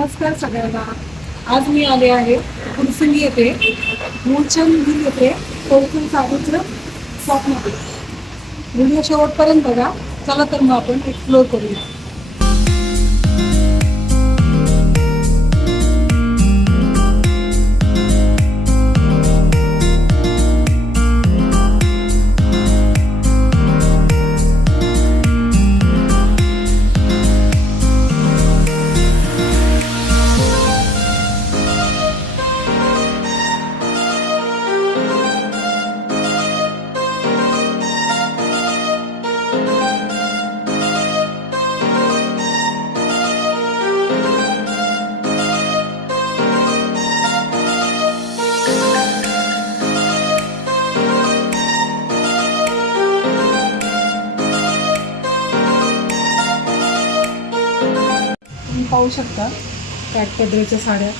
नमस्कार सगळ्यांना. आज मी आले आहे कुरसंगी येथे मूलचंद येथे कोकण साडीचं शॉपमध्ये. व्हिडिओ शेवटपर्यंत बघा. चला तर मग आपण एक्सप्लोर करूया. तुम्ही पाहू शकता काठ पदराच्या साड्या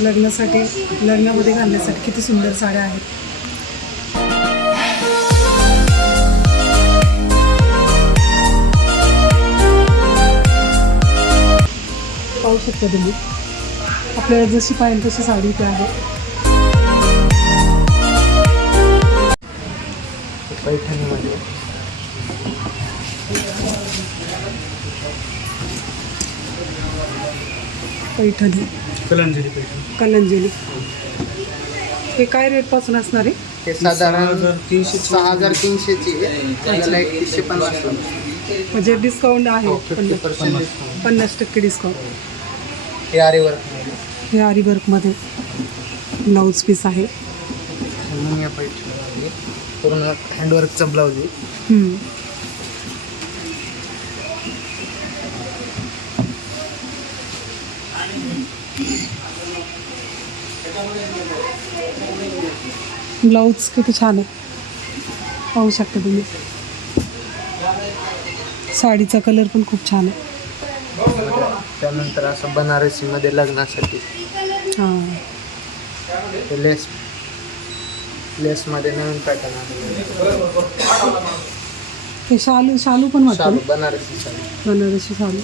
लग्नामध्ये घालण्यासाठी किती सुंदर साड्या आहेत. पाहू शकता तुम्ही आपल्याला जशी पाहिजे तशी साडी इथे आहे. पैठणीमध्ये पैठणी कलंजली हे काय रेट पासून असणार आहे? हे साधारण 6,300 ची त्याला 150 म्हणजे डिस्काउंट आहे 50% 50% डिस्काउंट. हे आरी वर्कमध्ये हे आरी वर्कमध्ये ब्लाऊज पीस आहे. मुनिया पैठणीमध्ये पूर्ण हँडवर्कचा ब्लाऊज आहे. ब्लाऊज किती छान आहे पाहू शकता तुम्ही. साडीचा कलर पण खूप छान आहे. त्यानंतर असं बनारसीमध्ये लग्नासाठी हां हे लेसमध्ये नवीन पॅटर्न आलेलं हे शालू पण वाटतं शालू ना? बनारसी शालू बनारसी शालू.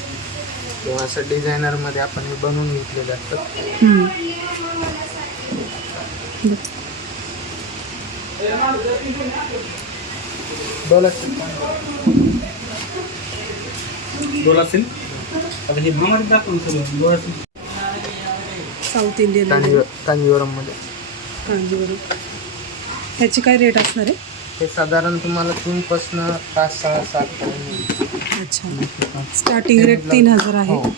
किंवा असं डिझायनरमध्ये आपण हे बनवून घेतले जातात. डोलासेल आता हे भावामध्ये दाखवून सगळं डोलासेल साऊथ इंडियन कांजीवरममध्ये कांजीवरम. ह्याची काय रेट असणार आहे? हे साधारण तुम्हाला 3 पासून 5, 6, 7 पर्यंत. अच्छा स्टार्टिंग रेट 3,000 आहे. हो.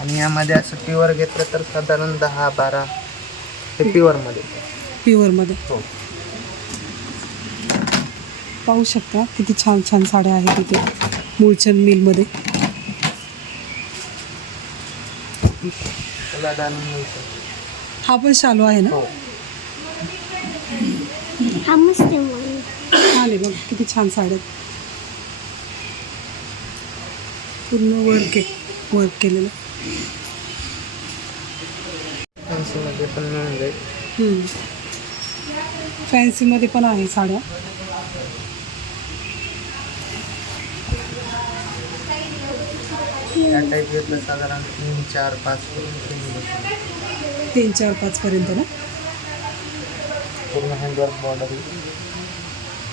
आणि यामध्ये असं प्युअर घेतलं तर साधारण 10-12 हे प्युअरमध्ये. प्युअरमध्ये पाहू शकता किती छान छान साड्या आहेत इथे मूलचंद मिलमध्ये. हा पण शालू आहे ना? हो. छान आहे बघ किती छान साड्या. पूर्ण वर्क केलेलं. फॅन्सीमध्ये पण मिळून जाईल. फॅन्सीमध्ये पण आहे साड्या. या टाईप घेतलं साधारण 3, 4, 5 3, 4, 5 पर्यंत ना? पूर्ण हँडवर्क बॉर्डर.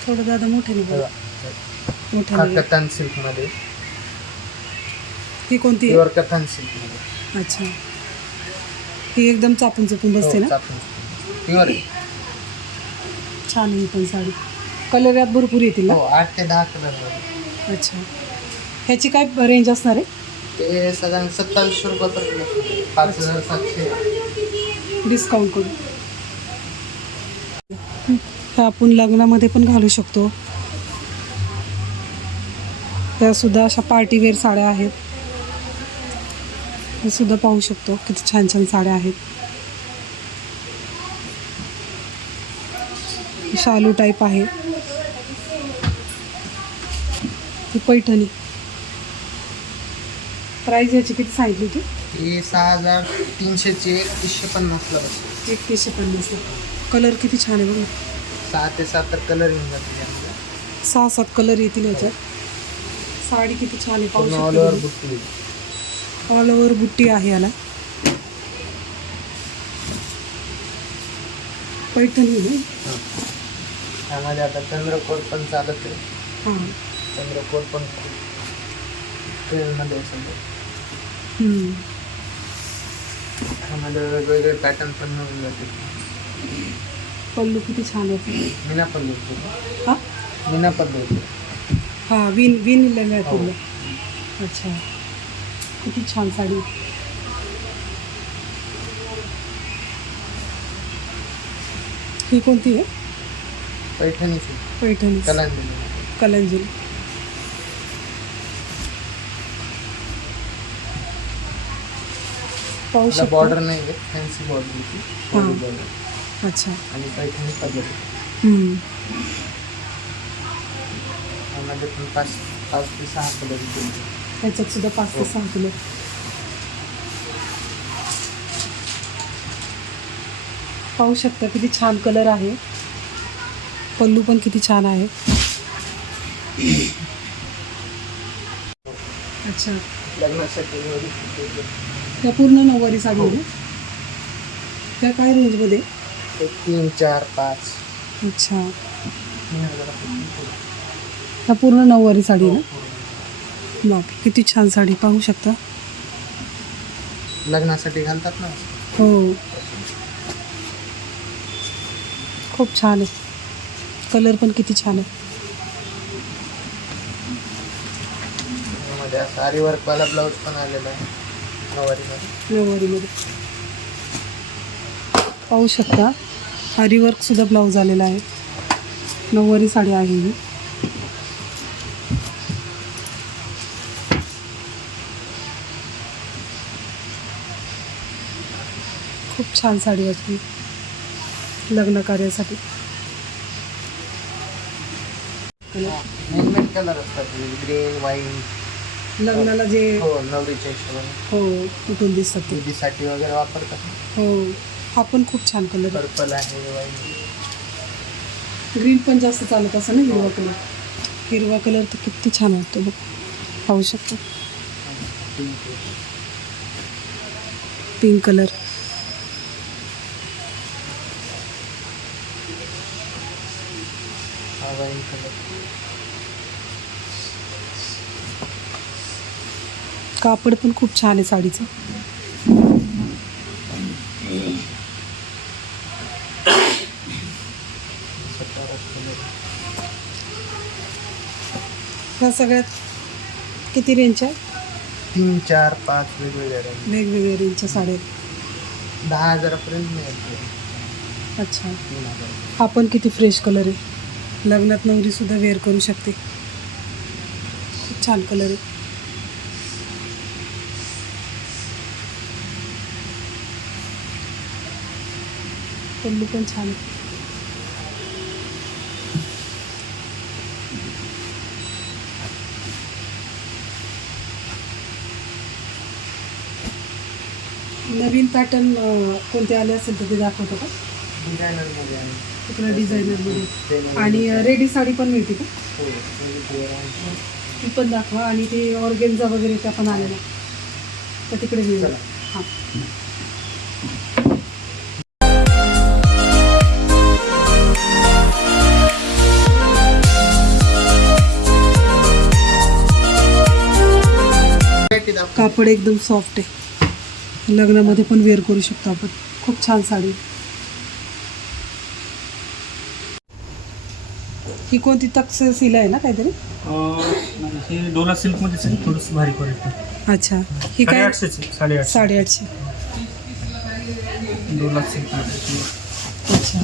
थोडं दादा मोठ्याने बघा. हा मोठ्याने. कथान सिल्कमध्ये. ही कोणती आहे? प्युअर कथान सिल्कमध्ये. अच्छा ही एकदम चापून बसते ना? प्युअर आहे. छान आहे ही पण साडी. कलर यात भरपूर येतील ना? हो 8 ते 10 कलर. अच्छा ह्याची काय रेंज असणार आहे? ते साधारण 2700 रुपयापर्यंत. 5,700 डिस्काउंट करून. ह्या आपण लग्नामध्ये पण घालू शकतो. त्यासुद्धा अशा पार्टीवेअर साड्या आहेत. हे सुद्धा पाहू शकतो किती छान छान साड्या आहेत. शालू टाईप आहे. ही पैठणी. प्राईस याची किती सांगितली होती? हे 6,300 ची 1,350 ला बसते. 1,350. कलर किती छान आहे बघा. 6 ते 7 कलर येऊन जाते यामध्ये. 6-7 कलर येतील याच्यात. साडी किती छान आहे पाहू ऑल ओव्हर शकता. बुट्टी. ऑल ओव्हर बुट्टी आहे याला. पैठणी ना. त्यामध्ये आता चंद्रकोर पण चालत आहे. हां. चंद्रकोर पण ट्रेनमध्ये सध्या. त्यामध्ये वेगवेगळे पॅटर्न पण मिळून जाते. पल्लू किती छान होते. मीना पल्लू होते. हां मीना पल्लू होते. हां विणलेलं आहे पूर्ण. अच्छा किती छान साडी. ही कोणती आहे? पैठणीची पैठणी कलांजली. कलंजिरी. पाहू त्याला शकतो. बॉर्डर नाही आहे, फॅन्सी बॉर्डर होती. हां. बॉर्डर अच्छा. आणि पैठणी पद्धती. त्यामध्ये पण 5 ते 6 कलर येतील. ह्याच्यात सुद्धा 5 ते 6 किलो. पाहू शकता किती छान कलर आहे. पल्लू पण किती छान आहे. अच्छा लग्नासाठी त्या पूर्ण नऊवारी साडी आहे. त्या काय रेंजमध्ये? 3, 4, 5. अच्छा त्या पूर्ण नऊवारी साडी ना. बाप किती छान साडी पाहू शकता. लग्नासाठी घालतात ना. हो खूप छान आहे. कलर पण किती छान आहे. त्यामध्ये असं आरी वर्कवाला ब्लाऊज पण आलेला आहे नऊवारीमध्ये. नऊवारीमध्ये पाहू शकता. आरी वर्क सुद्धा ब्लाऊज आलेला आहे. नऊवारी साडी आहे ही. खूप छान साडी वाटते लग्न कार्यासाठी. मेन कलर असतात ग्रीन, व्हाईट. लग्नाला जे हो नवरीच्या हिशोबाने हो कुठून दिसतात ते. मुलीसाठी वगैरे वापरतात. हो हा पण खूप छान कलर. पर्पल आहे, व्हाईट. ग्रीन पण जास्त चालत असं ना. हिरवा कलर. हिरवा कलर तर किती छान वाटतो बघ. पाहू शकतो. Pink colour. हा वाईन कलर. कापड पण खूप छान आहे साडीचं. ह्या सगळ्यात किती रेंजच्या? 3, 4, 5 वेगवेगळ्या रेंज. वेगवेगळ्या रेंजच्या साड्या आहेत. 10,000पर्यंत मिळेल. अच्छा 3,000. हा पण किती फ्रेश कलर आहे. लग्नात नवरीसुद्धा वेअर करू शकते. खूप छान कलर आहे. पल्लू पण छान आहे. नवीन पॅटर्न कोणते आले असेल तर ते दाखवतो का? डिझायनरमध्ये आहे. तिकडे डिझायनरमध्ये. ते आणि रेडी साडी पण मिळते का? हो, ते आहे. ती पण दाखवा. आणि ते ऑर्गेन्झा वगैरे त्या पण आलेल्या तर तिकडे मिळेल. हां कापड एकदम सॉफ्ट आहे. लग्नामध्ये पण वेअर करू शकतो आपण. खूप छान साडी. ही कोणती तक्षशिला आहे ना काहीतरी? हे डोला सिल्कमध्येच आहे, थोडंसं भारी क्वालिटी. अच्छा ही काय? 850. 850. डोला सिल्कमध्ये. अच्छा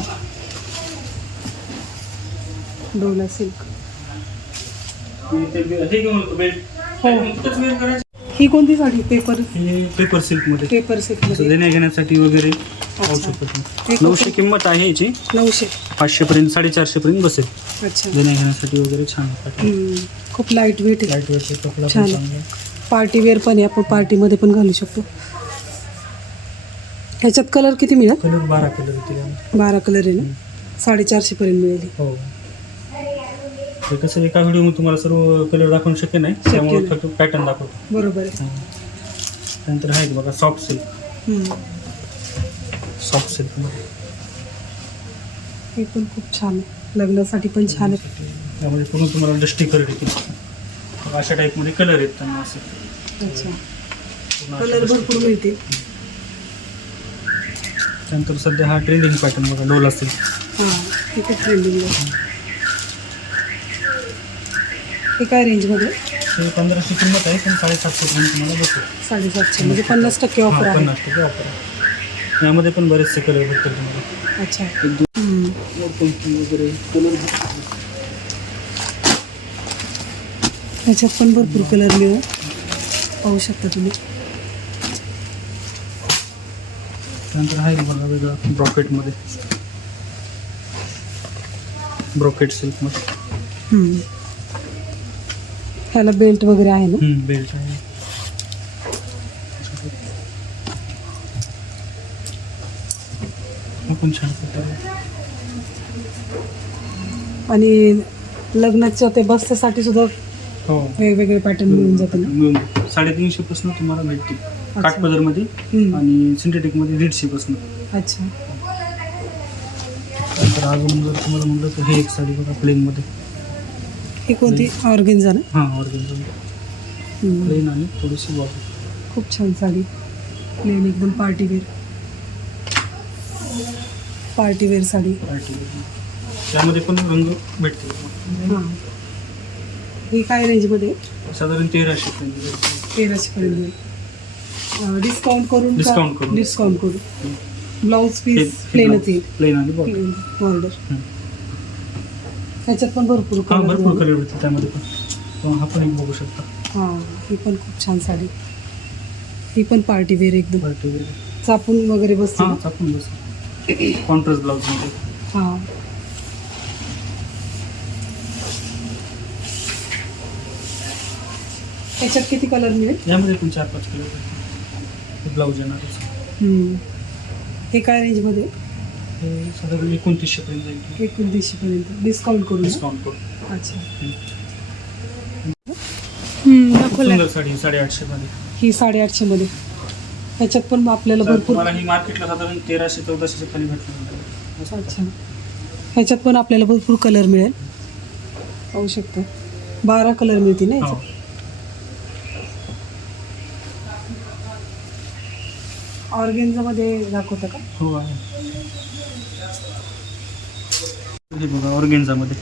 डोला सिल्क. हे घेऊन येतो बेल्ट. हो. तिथंच वेअर करायचं. ही कोणती साडी? पेपर हे पेपर सिल्कमध्ये पेपर सिल्कमध्ये. देण्या घेण्यासाठी वगैरे पाहू शकतो तुम्ही. 900 किंमत आहे याची. 900. 500पर्यंत 450पर्यंत बसेल. अच्छा देण्या घेण्यासाठी वगैरे छान वाटतं. खूप लाईट वेट आहे. लाईट वेट कपडा छान पण आहे. चांगला आहे. पार्टी वेअर पण आहे. आपण पार्टीमध्ये पण घालू शकतो. ह्याच्यात कलर किती मिळेल? कलर 12 कलर येतील. 12 कलर आहे ना. 450 पर्यंत मिळेल. हो ते कसं एका व्हिडिओमध्ये तुम्हाला सर्व कलर दाखवणं शक्य नाही, त्यामुळे फक्त पॅटर्न दाखवतो. बरोबर आहे. त्यानंतर आहेत बघा सॉफ्ट सिल्क. सॉफ्ट सिल्कमध्ये हे पण खूप छान आहे, लग्नासाठी पण छान आहे. त्यामध्ये पूर्ण तुम्हाला डस्टी कलर येतील. अशा टाईपमध्ये कलर आहेत त्यांना असं. अच्छा, पूर्ण कलर अशा भरपूर मिळते. त्यानंतर सध्या हा ट्रेंडिंग पॅटर्न बघा, डोल असेल. हां, हे खूप ट्रेंडिंग आहे. हे काय रेंजमध्ये? हे 1500 किंमत आहे, पण 750 पर्यंत तुम्हाला बसेल. 750 म्हणजे 50% ऑफर हां, आहे. 50% ऑफर आहे. यामध्ये पण बरेचसे कलर भेटतील तुम्हाला. अच्छा. वगैरे कलर ह्याच्यात पण भरपूर कलर मिळेल, पाहू शकता तुम्ही. त्यानंतर आहे बघा वेगळा ब्रॉकेटमध्ये, ब्रॉकेट सिल्कमध्ये. ह्याला बेल्ट वगैरे आहे ना? बेल्ट आहे. हा पण छान प्रकारे. आणि लग्नाच्या ते बसण्यासाठी सुद्धा हो, वेगवेगळे पॅटर्न मिळून जातील ना? मिळून 350 पासून तुम्हाला भेटतील. काठपदरमध्ये आणि सिंथेटिकमध्ये 150 पासून. अच्छा. तर अजून जर तुम्हाला म्हटलं तर हे एक साडी बघा प्लेनमध्ये. ही कोणती? ऑर्गेन्झा ना? हां, ऑर्गेन्झा प्लेन आणि थोडीशी बॉर्डर. खूप छान साडी, प्लेन एकदम पार्टीवेअर साडी. त्यामध्ये पण रंग भेटतील. हां, ही काय रेंजमध्ये? साधारण 1300 पर्यंत. 1300 पर्यंत. डिस्काउंट करून का? डिस्काउंट करून. डिस्काउंट करून. ब्लाऊज पीस प्लेनच येईल, प्लेन आणि बॉर्डर. बॉर्डर. ह्याच्यात पण भरपूर हां, कलर भरपूर कलर भेटतील त्यामध्ये पण. हा पण एक बघू शकता. हां, ही पण खूप छान साडी. ही पण पार्टीवेअर एकदम, पार्टी. चापून वगैरे बसते हां, ना? चापून बस. कॉन्ट्रास्ट ब्लाऊजमध्ये. हां. ह्याच्यात किती कलर मिळेल? यामध्ये पण 4-5 कलर भेटतील. ब्लाऊज येणारच. हे काय रेंजमध्ये? हे साधारण 2900 पर्यंत जाईल. 2900 पर्यंत डिस्काउंट करून ना? डिस्काउंट करून. अच्छा. सुंदर साडी 850 मध्ये. ही 850 मध्ये. ह्याच्यात पण आपल्याला तर भरपूर. तुम्हाला ही मार्केटला साधारण 1300-1400 खाली भेटणार. अच्छा. ह्याच्यात पण आपल्याला भरपूर कलर मिळेल, पाहू शकतो. 12 कलर मिळतील ना हो. ह्याच्यात? ऑर्गेन्झामध्ये दाखवतं का? हो आहे. हे बघा ऑर्गेन्झामध्ये.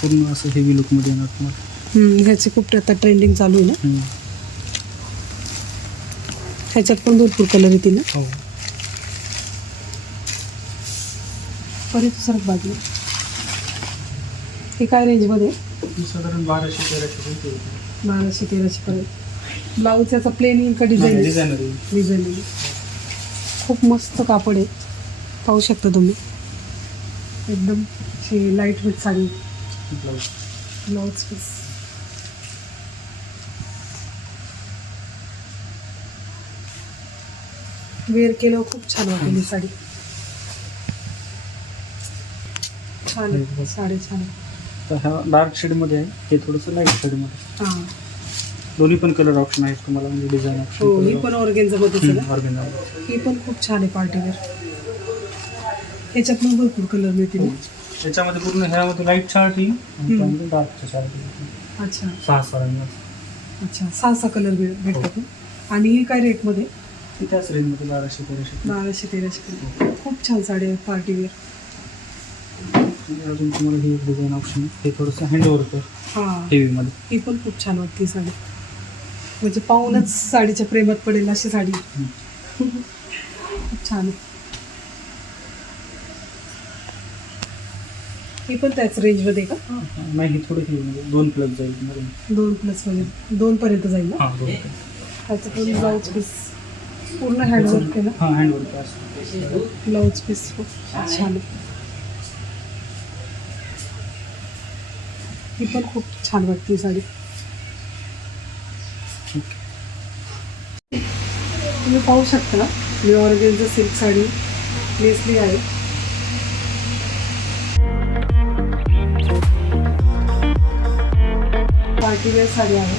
पूर्ण असं हेवी लुकमध्ये येणार तुम्हाला. ह्याचे खूप आता ट्रेंडिंग चालू आहे ना? ह्याच्यात पण भरपूर कलर येतील ना? हो. परत सरक बाजू. हे काय रेंजमध्ये? साधारण 1200-1300 पर्यंत येईल. 1200-1300 पर्यंत. ब्लाऊज याचा प्लेन येईल का डिझाईन? डिझायनर येईल. डिझाईन येईल. खूप मस्त कापड आहे, पाहू शकता तुम्ही. एकदम light weight sari. Blouse. Blouse piece. Wear केलं खूप छान वाटेल ही साडी. छान आहे साडी, छान आहे. तर हा डार्क शेडमध्ये आहे, हे थोडंसं लाईट शेडमध्ये. हां. दोन्ही पण कलर ऑप्शन आहेत तुम्हाला, म्हणजे डिझाईन हो, ही पण ऑर्गेन्झामध्येच आहे ना? ऑर्गेन्झा. ही पण खूप छान आहे पार्टीवेअर. ह्याच्यात पण भरपूर कलर मिळतील ना? त्याच्यामध्ये पूर्ण ह्यामध्ये लाईट चार्ट येईल आणि त्यामध्ये डार्कच्या चार्ट येईल. अच्छा. 6 रंगाचे. अच्छा, 6 कलर भेटतात ना? आणि ही काय रेटमध्ये? त्याच रेंजमध्ये 1200-1300. 1200-1300. खूप छान साडी आहे पार्टीवेअर. अजून तुम्हाला ही एक डिझाईन ऑप्शन आहे, हे थोडंसं हँडवर्क हां, हेवीमध्ये. ही पण खूप छान वाटते ही साडी. म्हणजे पाहूनच साडीच्या प्रेमात पडेल अशी साडी. खूप छान आहे. ही पण त्याच रेंजमध्ये का? नाही, ही थोडी हेवीमध्ये 2+ जाईल तुम्हाला. 2+ म्हणजे 2 पर्यंत जाईल ना? हां, 2. त्याचं पण ब्लाऊज पीस पूर्ण हँडवर्क आहे ना? हां, हँडवर्क असं. ब्लाऊज पीस खूप छान आहे. ही पण खूप छान वाटते ही साडी. तुम्ही पाहू शकता, मी ऑर्गेन्झा सिल्क साडी नेसली आहे. पार्टीवेअर साडी आहे.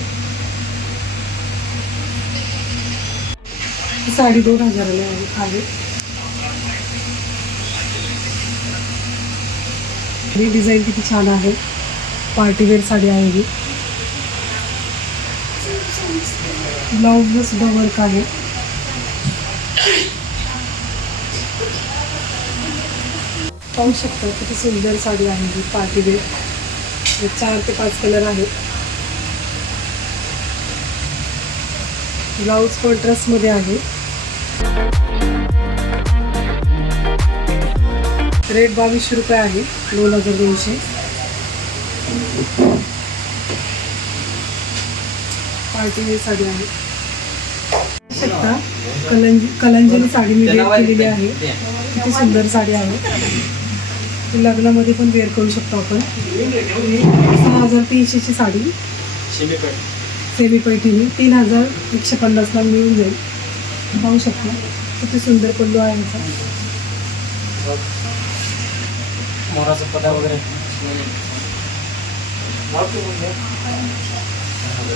ही साडी 2000 आहे. ही डिझाईन किती छान आहे. पार्टीवेअर साडी आहे ही. ब्लाऊजला सुद्धा वर्क आहे. पाहू शकता किती सुंदर साडी आहे ही पार्टीवेअर. 4 ते 5 कलर आहेत. ब्लाऊज कॉन्ट्रास्टमध्ये आहे. रेट 2200 रुपये आहे. 2200. पार्टीवेअर साडी आहे. पाहू शकता कलंजली साडी मी वेअर केलेली आहे. किती सुंदर साडी आहे. ती लग्नामध्ये पण वेअर करू शकतो आपण. 6300 ची साडी सेमी पैठणी 3150 ला मिळून जाईल. पाहू शकता किती सुंदर पल्लू आहे याचा. मोराचा पदा वगैरे.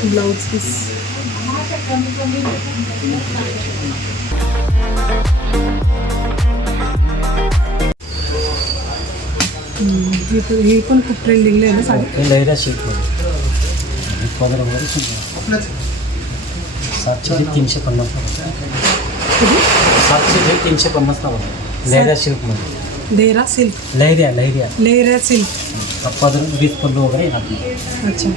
Blouse piece. हे पण खूप ट्रेंडिंगला आहे ना साडी. लहरा शिल्कमध्ये पदर वगैरे सुद्धा 700 ते 350 ला. 700 ते 350 ला. लहरा सिल्कमध्ये. देहरा सिल्क. लेहऱ्या सिल्क. पदर वीज पल्लू वगैरे येणार. अच्छा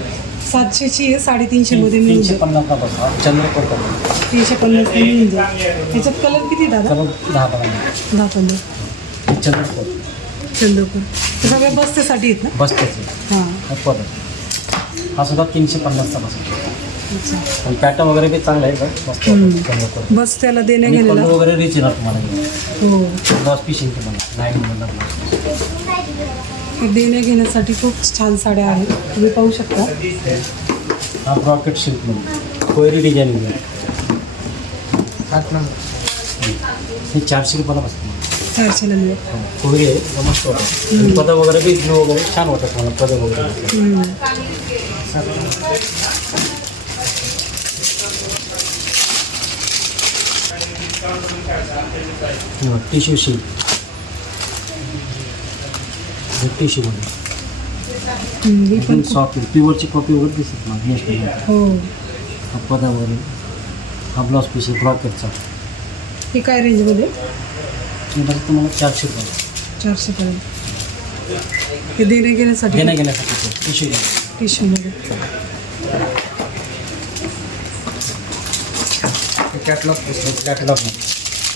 700 ची आहे. 350 मध्ये मिळून जाईल. 350 ला बघा. चंद्रपूर कलर. 350 ला मिळून जाईल. याच्यात कलर किती दादा? 10-15. 10-15. चंद्रपूर. चंद्रपूर. हे सगळ्या बस्तेसाठी आहेत ना? बसतेच हां. पदर हा सुद्धा 350 ला बसतो. अच्छा. पण पॅटर्न वगैरे बी चांगलं आहे. मस्त चंद्रपूर. बस त्याला देण्या आणि गेलेला. पल्लू वगैरे रिच येणार तुम्हाला. हो. ब्लाउज पीस येईल तुम्हाला 9 हे देण्या घेण्यासाठी खूप छान साड्या आहेत. तुम्ही पाहू शकता. हा ब्रॉकेट सिल्कमध्ये कोयरी डिझाईन. 7 नंबर. हे 400 रुपयाला बसतं. 400 ला मिळेल. कोयरी आहे मस्त वाटतं. आणि पदं वगैरे बी ब्लू वगैरे छान वाटतं मला. पदं वगैरे टिश्यू शिल्क. टिश्यूमध्ये ही पण सॉफ्ट प्युअरची कॉपी वगैरे दिसत मला. नेक्स्ट हो. हा पदा वगैरे. हा ब्लाउज पीस आहे ब्रॉकेटचा. ही काय रेंजमध्ये? हे बघा तुम्हाला 400 रुपये. 400 पर्यंत. हे देण्या घेण्यासाठी घेण्यासाठी टिश्यू टिश्यूमध्ये. Catalogue catalogue.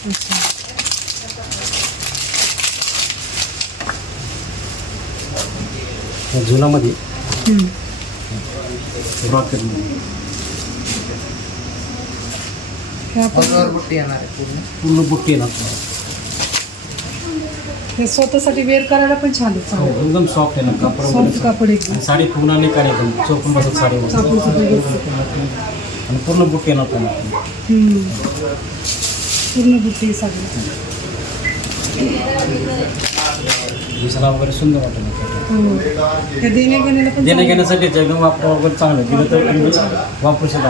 अच्छा. झुलामध्ये हम्म. ब्रॉकेटमध्ये हे आपण पल्लूवर बुट्टी येणार आहे पूर्ण. पूर्ण बुट्टी येणार तुम्हाला. हे स्वतःसाठी वेअर करायला पण छान आहे. हो, एकदम सॉफ्ट आहे ना कापड सॉफ्ट वगैरे. कापड आहे. आणि साडी पूर्ण नाही काढायची. एकदम चोपून बसत साडी वगैरे. चापून चापून बसते. आणि पूर्ण बुट्टी येणार तुम्हाला. पूर्ण बुट्टी साडी. दिसायला वगैरे सुंदर वाटेल. हो. हे देण्या घेण्याला पण देण्या चांगलं. घेण्यासाठीच एकदम वापर वगैरे चांगलं दिलं तर तुम्ही वापरू शकता.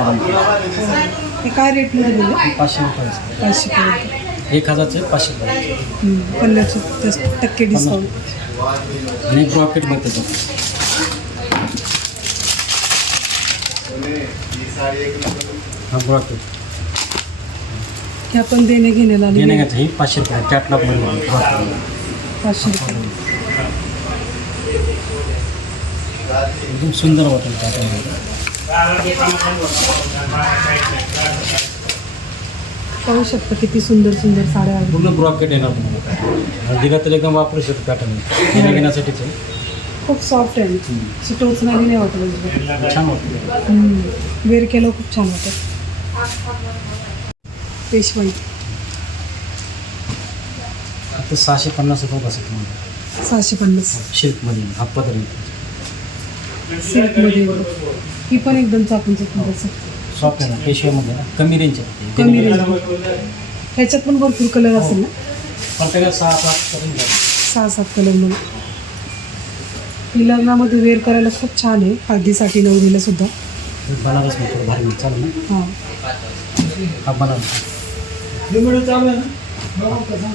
हे काय रेटमध्ये बोलले? 500 रुपये असते. 500 पर्यंत. 1000चे 500 रुपये. 50% डिस्काउंट. आणि ब्रॉकेटमध्ये त्याच्यात हा ब्रॉकेट. हे आपण देण्या घेण्याला देण्या घ्यायचं हे 500 रुपये. कॅटलॉगमध्ये 500 रुपये. एकदम सुंदर वाटेल पॅटर्न. पाहू शकता किती सुंदर सुंदर साड्या आहेत. पूर्ण ब्रॉकेट येणार तुम्हाला. दिला तर एकदम वापरू शकतो पॅटर्न. देण्या घेण्यासाठीच आहे. खूप सॉफ्ट आहे. अशी टोचणारी नाही वाटत अजिबात. छान वाटतं. वेअर केलं खूप छान वाटत. पेशवाई. आता 650 रुपये बसेल तुम्हाला. 650. सिल्कमध्ये हा पदर. सिल्कमध्ये. ही पण एकदम चापून चापून बसत. सॉफ्ट आहे ना. पेशव्यामध्ये ना कमी रेंज आहे. कमी रेंज. ह्याच्यात पण भरपूर कलर असेल ना? प्रत्येकाला 6-7 करून द्या. 6-7 कलरमध्ये. ही लग्नामध्ये वेअर करायला खूप छान आहे. हळदीसाठी नवरीला सुद्धा. बनारस मध्ये भारी चालेल ना. हां. हा बनारस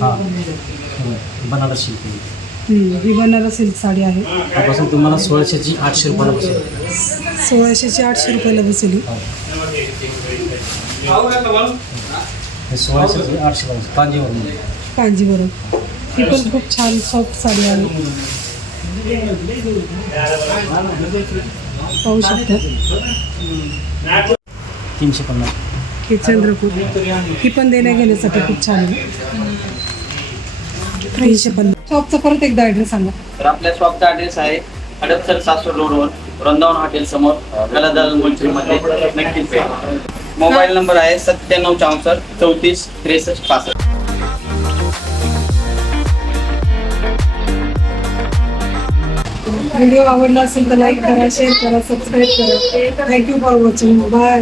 हां बनारस सिल्क ही बनारस सिल्क साडी आहे. त्यापासून तुम्हाला 1600ची 800 रुपयाला बसेल. 1600ची 800 रुपयाला बसेल ही. हे 1600ची 800ला बसेल कांजीवरमध्ये. कांजीवरून ही पण खूप छान सॉफ्ट साडी आहे. पाहू शकता 350. ही चंद्रपूर ही पण देण्या घेण्यासाठी खूप छान आहे. 350. शॉपचा परत एकदा ॲड्रेस सांगा. तर आपल्या शॉपचा ॲड्रेस आहे हडपसर सासवड रोडवर वृंदावन हॉटेल समोर कलादाल मध्ये नक्कीच भेट. मोबाईल नंबर आहे 9764 34 63 65. व्हिडिओ आवडला असेल तर लाईक करा, शेअर करा, सबस्क्राईब करा. Thank you for watching. बाय.